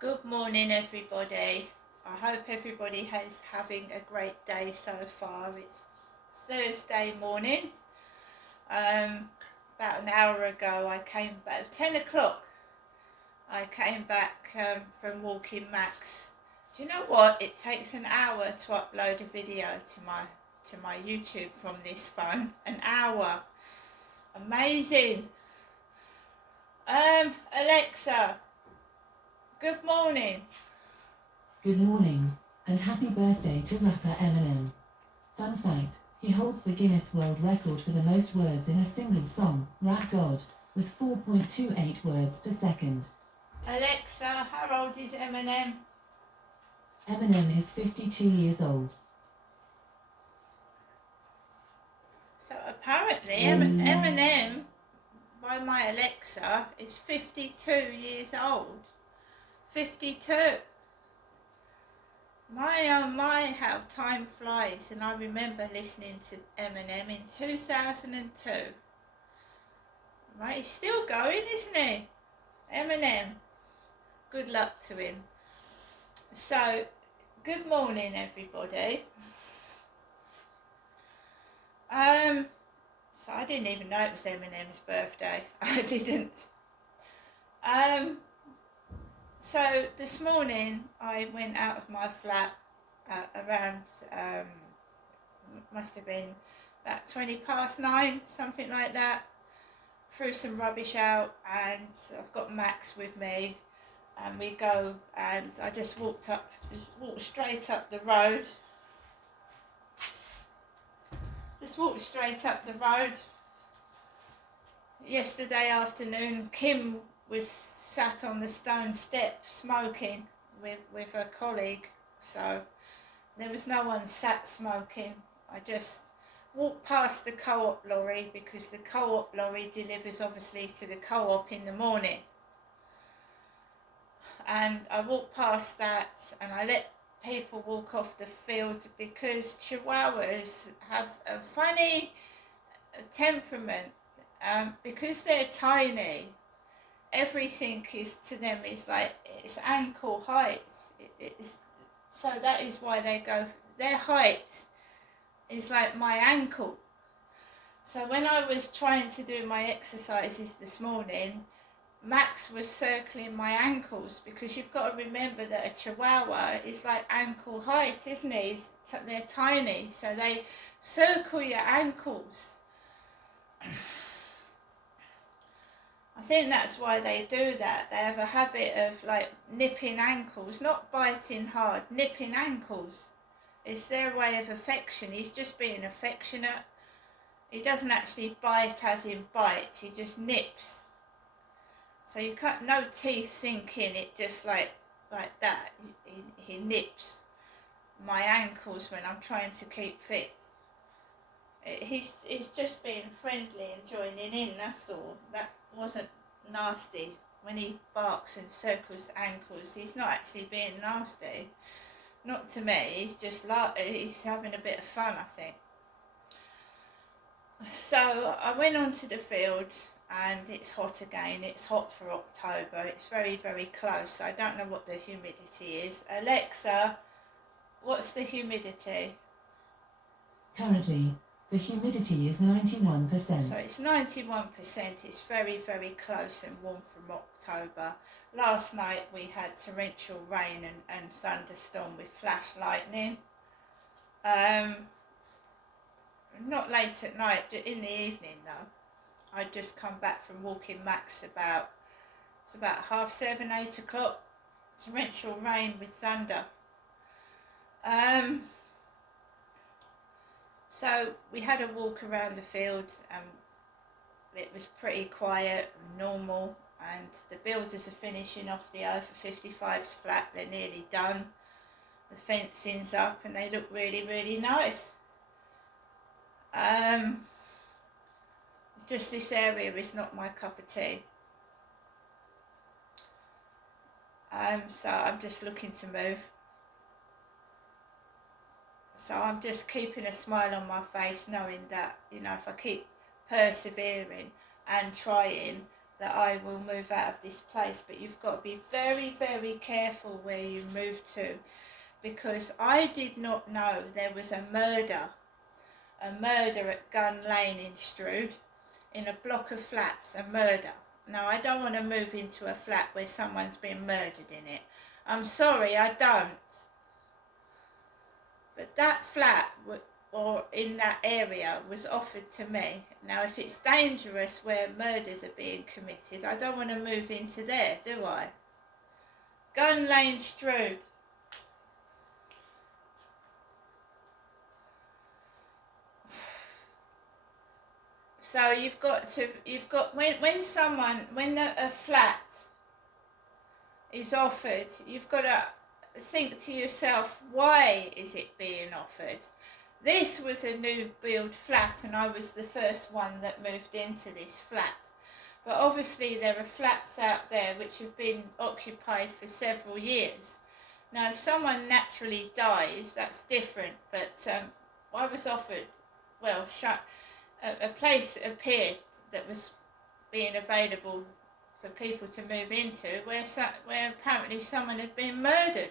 Good morning, everybody. I hope everybody is having a great day so far. It's Thursday morning. About an hour ago, I came back, 10 o'clock. I came back from walking Max. Do you know what? It takes an hour to upload a video to my YouTube from this phone. An hour. Amazing. Alexa, good morning. Good morning, and happy birthday to rapper Eminem. Fun fact, he holds the Guinness World Record for the most words in a single song, Rap God, with 4.28 words per second. Alexa, how old is Eminem? Eminem is 52 years old. So apparently Eminem, by my Alexa, is 52 years old. 52. My, how time flies. And I remember listening to Eminem in 2002. Right, he's still going, isn't he? Eminem. Good luck to him. So, good morning, everybody. So I didn't even know it was Eminem's birthday. I didn't. So this morning I went out of my flat around, must have been about 9:20, something like that. Threw some rubbish out, and I've got Max with me, and we go, and I just walked straight up the road. Yesterday afternoon, Kim was sat on the stone step smoking with a colleague, so there was no one sat smoking. I just walked past the co-op lorry, because the co-op lorry delivers obviously to the co-op in the morning, and I walked past that, and I let people walk off the field, because Chihuahuas have a funny temperament. Because they're tiny, everything is to them is like it's ankle height. So that is why they go. Their height is like my ankle. So when I was trying to do my exercises this morning, Max was circling my ankles, because you've got to remember that a Chihuahua is like ankle height, isn't he? They're tiny, so they circle your ankles. I think that's why they do that. They have a habit of like nipping ankles, not biting hard, nipping ankles. It's their way of affection. He's just being affectionate. He doesn't actually bite as in bite, he just nips. So you can't, no teeth sink in, it just like that. He nips my ankles when I'm trying to keep fit. He's just being friendly and joining in, that's all. That wasn't nasty. When he barks and circles ankles, he's not actually being nasty. Not to me, he's having a bit of fun, I think. So I went onto the field, and it's hot again. It's hot for October. It's very, very close. I don't know what the humidity is. Alexa, what's the humidity? Currently, the humidity is 91%. So it's 91%. It's very, very close and warm from October. Last night we had torrential rain and thunderstorm with flash lightning. Not late at night, in the evening though. I'd just come back from walking Max about 7:30, 8 o'clock. Torrential rain with thunder. So we had a walk around the field, and it was pretty quiet and normal, and the builders are finishing off the over 55's flat. They're nearly done. The fencing's up and they look really, really nice. Just this area is not my cup of tea. So I'm just looking to move. So I'm just keeping a smile on my face, knowing that, if I keep persevering and trying, that I will move out of this place, but you've got to be very, very careful where you move to, because I did not know there was a murder at Gun Lane in Strood, in a block of flats, a murder. Now, I don't want to move into a flat where someone's been murdered in it. I'm sorry, I don't. But that flat, or in that area, was offered to me. Now, if it's dangerous where murders are being committed, I don't want to move into there, do I? Gun Lane Strood. So when a flat is offered, you've got to think to yourself, why is it being offered? This was a new build flat, and I was the first one that moved into this flat. But obviously there are flats out there which have been occupied for several years. Now, if someone naturally dies, that's different, but I was offered, a place appeared that was being available for people to move into where apparently someone had been murdered.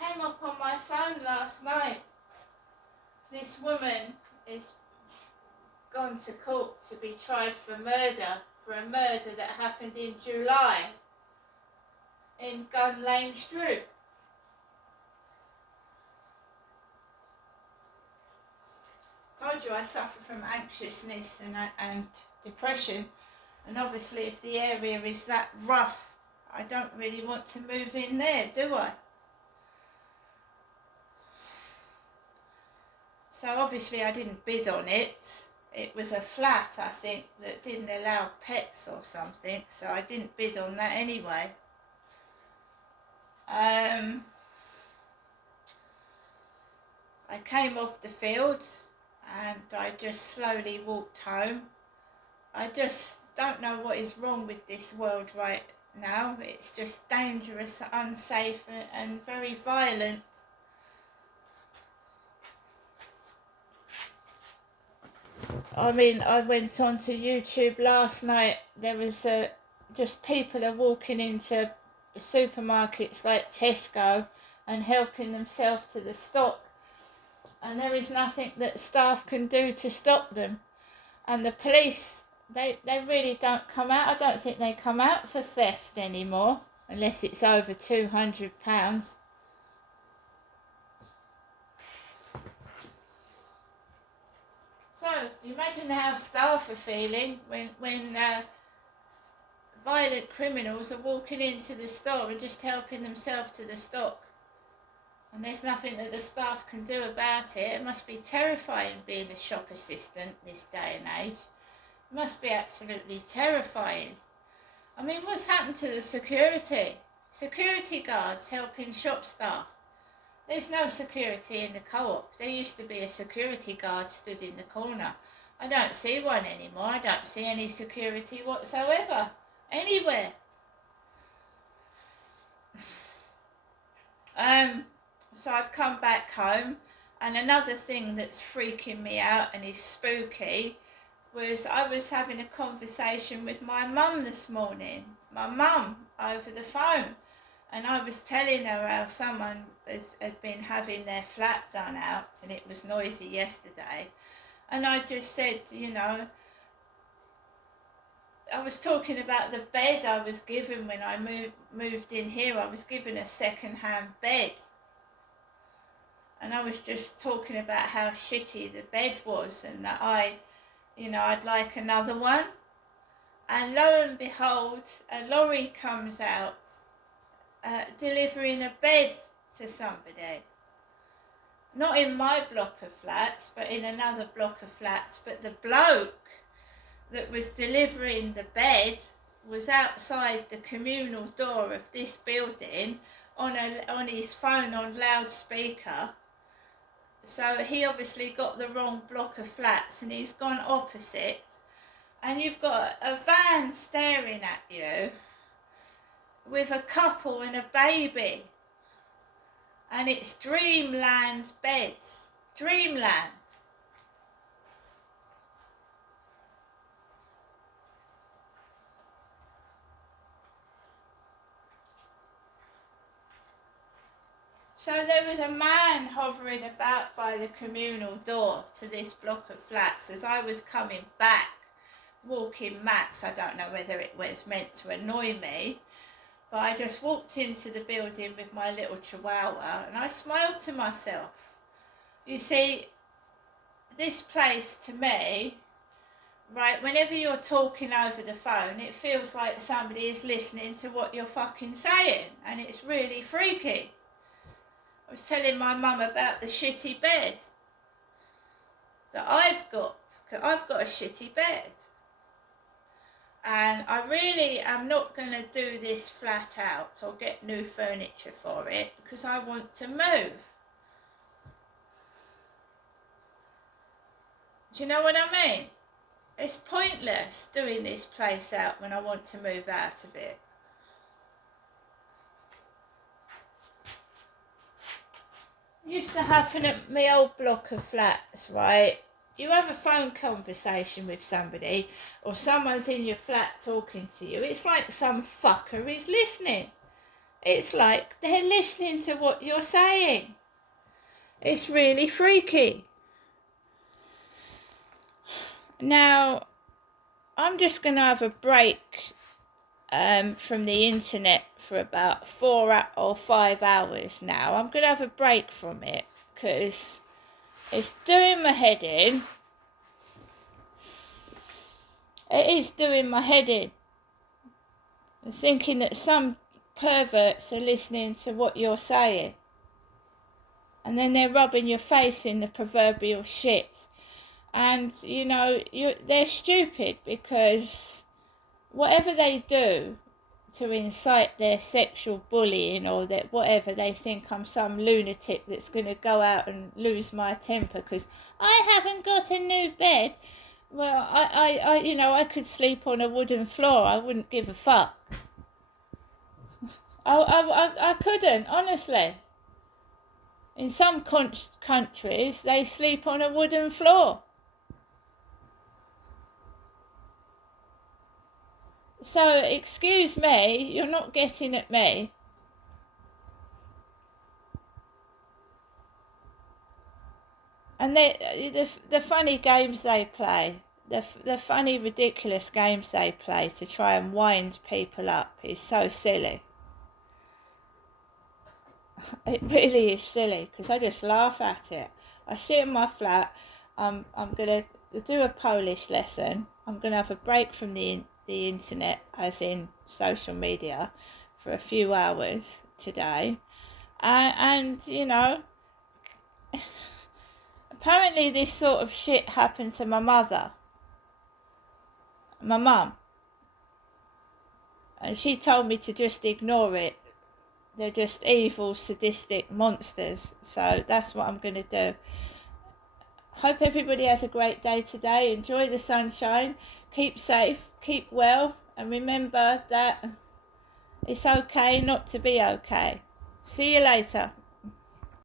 Came up on my phone last night. This woman is gone to court to be tried for a murder that happened in July in Gun Lane Strood. Told you I suffer from anxiousness and depression, and obviously if the area is that rough, I don't really want to move in there, do I? So obviously I didn't bid on it. It was a flat, I think, that didn't allow pets or something, so I didn't bid on that anyway. I came off the fields and I just slowly walked home. I just don't know what is wrong with this world right now. It's just dangerous, unsafe, and very violent. I mean, I went onto YouTube last night. There was just people are walking into supermarkets like Tesco and helping themselves to the stock, and there is nothing that staff can do to stop them. And the police, they really don't come out. I don't think they come out for theft anymore, unless it's over £200. So, imagine how staff are feeling when violent criminals are walking into the store and just helping themselves to the stock. And there's nothing that the staff can do about it. It must be terrifying being a shop assistant this day and age. It must be absolutely terrifying. I mean, what's happened to the security? Security guards helping shop staff. There's no security in the co-op. There used to be a security guard stood in the corner. I don't see one anymore. I don't see any security whatsoever, anywhere. So I've come back home, and another thing that's freaking me out and is spooky was I was having a conversation with my mum this morning. My mum over the phone. And I was telling her how someone had been having their flat done out, and it was noisy yesterday. And I just said, I was talking about the bed I was given when I moved in here. I was given a second-hand bed. And I was just talking about how shitty the bed was, and that I'd like another one. And lo and behold, a lorry comes out delivering a bed to somebody. Not in my block of flats, but in another block of flats. But the bloke that was delivering the bed was outside the communal door of this building on his phone on loudspeaker. So he obviously got the wrong block of flats and he's gone opposite. And you've got a van staring at you with a couple and a baby, and it's Dreamland beds. Dreamland. So there was a man hovering about by the communal door to this block of flats as I was coming back, walking Max. I don't know whether it was meant to annoy me, but I just walked into the building with my little chihuahua and I smiled to myself. You see, this place to me, right, whenever you're talking over the phone, it feels like somebody is listening to what you're fucking saying, and it's really freaky. I was telling my mum about the shitty bed that I've got. I've got a shitty bed. And I really am not going to do this flat out or get new furniture for it because I want to move. Do you know what I mean? It's pointless doing this place out when I want to move out of it. Used to happen at my old block of flats, right? You have a phone conversation with somebody or someone's in your flat talking to you. It's like some fucker is listening. It's like they're listening to what you're saying. It's really freaky. Now, I'm just going to have a break from the internet for about 4 or 5 hours now. I'm going to have a break from it because it's doing my head in. It is doing my head in. I'm thinking that some perverts are listening to what you're saying. And then they're rubbing your face in the proverbial shit. And, you know, they're stupid because whatever they do to incite their sexual bullying or that whatever, they think I'm some lunatic that's going to go out and lose my temper because I haven't got a new bed. Well, I could sleep on a wooden floor. I wouldn't give a fuck. I couldn't, honestly. In some countries, they sleep on a wooden floor. So, excuse me, you're not getting at me. And the funny games they play, the funny, ridiculous games they play to try and wind people up is so silly. It really is silly because I just laugh at it. I sit in my flat. I'm going to do a Polish lesson. I'm going to have a break from the internet, as in social media, for a few hours today. And you know, apparently this sort of shit happened to my mum. And she told me to just ignore it. They're just evil, sadistic monsters. So that's what I'm going to do. Hope everybody has a great day today. Enjoy the sunshine. Keep safe. Keep well. And remember that it's okay not to be okay. See you later.